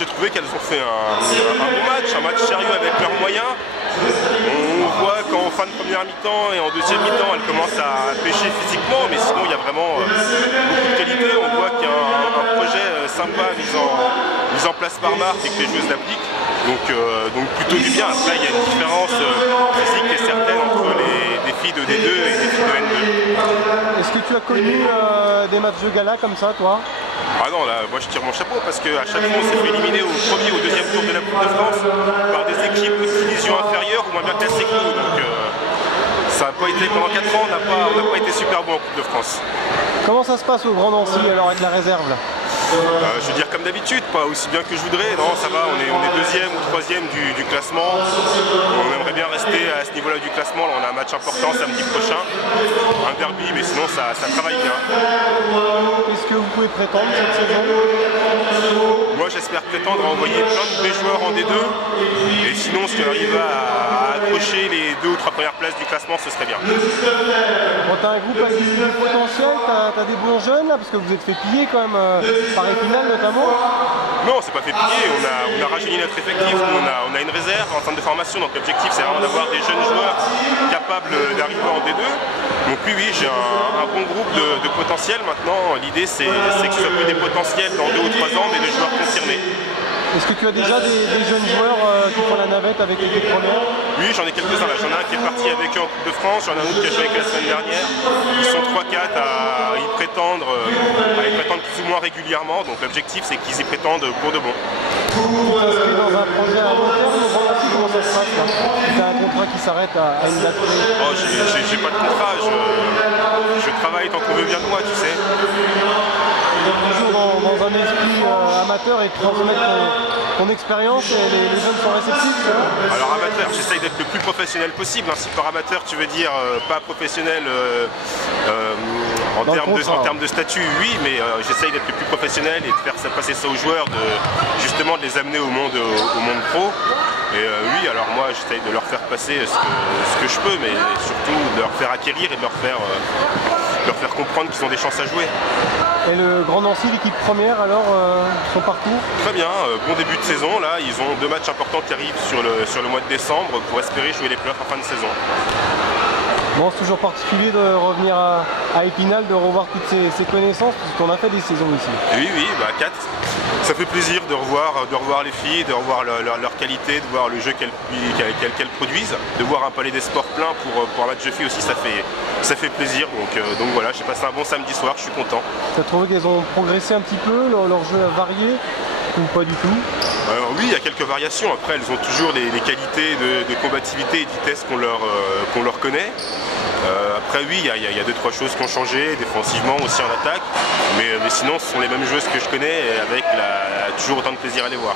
j'ai trouvé qu'elles ont fait un bon match sérieux avec leurs moyens. On voit qu'en fin de première mi-temps et en deuxième mi-temps, elles commencent à pêcher physiquement, mais sinon il y a vraiment beaucoup de qualité. On voit qu'il y a un projet sympa mis en place par Marc et que les joueuses l'appliquent. Donc plutôt du bien. Après, il y a une différence physique qui est certaine entre des filles de D2 et des filles de N2. Est-ce que tu as connu des matchs de gala comme ça, toi? Ah non, là, moi je tire mon chapeau parce qu'à chaque fois on s'est fait éliminer au premier ou au deuxième tour de la Coupe de France par des équipes de division inférieure ou moins bien classées que nous. Donc ça n'a pas été, pendant 4 ans, on n'a pas été super bon en Coupe de France. Comment ça se passe au Grand Nancy alors avec la réserve là? Je veux dire comme d'habitude, pas aussi bien que je voudrais, non ça va, on est deuxième ou troisième du classement. On aimerait bien rester à ce niveau-là du classement, là on a un match important samedi prochain, un derby, mais sinon ça travaille bien. Qu'est-ce que vous pouvez prétendre cette saison? Moi j'espère prétendre à envoyer plein de bons joueurs en D2, et sinon si on arrive à accrocher les 2 ou 3 premières places du classement, ce serait bien. Bon, t'as un groupe avec du potentiel, t'as des bons jeunes là, parce que vous êtes fait piller quand même par Épinal notamment. Non, c'est pas fait piller, on a rajeuni notre effectif, on a une réserve en centre de formation, donc l'objectif c'est vraiment d'avoir des jeunes joueurs capables d'arriver en D2. Donc oui, j'ai un bon groupe de potentiel. Maintenant, l'idée c'est que ce soit plus des potentiels dans 2 ou 3 ans, mais des joueurs confirmés. Est-ce que tu as déjà des jeunes joueurs qui font la navette avec l'équipe première? Oui, j'en ai quelques-uns là. J'en ai un qui est parti avec eux en Coupe de France, j'en ai un autre qui a joué avec eux la semaine dernière. Ils sont 3-4 à y prétendre plus ou moins régulièrement. Donc l'objectif c'est qu'ils y prétendent pour de bon. Tu t'inscris dans un projet à long terme au Grand Nancy, comment ça se passe là? Tu as un contrat qui s'arrête à une date près? Oh, j'ai pas de contrat, je travaille tant qu'on veut bien de moi, tu sais. Toujours dans un esprit amateur et transmettre ton expérience et les jeunes sont réceptifs, hein? Alors amateur, j'essaye d'être le plus professionnel possible. Si par amateur tu veux dire pas professionnel en termes de statut, oui, mais j'essaye d'être le plus professionnel et de faire passer ça aux joueurs, justement de les amener au monde pro. Et oui, alors moi j'essaye de leur faire passer ce que je peux, mais surtout de leur faire acquérir et de leur faire comprendre qu'ils ont des chances à jouer. Et le Grand Nancy, l'équipe première, alors, son parcours? Très bien, bon début de saison, là, ils ont 2 matchs importants qui arrivent sur le mois de décembre pour espérer jouer les playoffs en fin de saison. Bon, c'est toujours particulier de revenir à Épinal, de revoir toutes ces connaissances, parce qu'on a fait des saisons ici. Oui, 4. Ça fait plaisir de revoir les filles, de revoir leur qualité, de voir le jeu qu'elles produisent, de voir un palais des sports plein pour un match de filles aussi, ça fait plaisir. Donc voilà, j'ai passé un bon samedi soir, je suis content. Tu as trouvé qu'elles ont progressé un petit peu, leur jeu a varié ou pas du tout? Oui, il y a quelques variations. Après, elles ont toujours les qualités de combativité et de vitesse qu'on leur connaît. Après, oui, il y a 2-3 choses qui ont changé, défensivement aussi en attaque. Mais sinon, ce sont les mêmes joueuses que je connais et avec toujours autant de plaisir à les voir.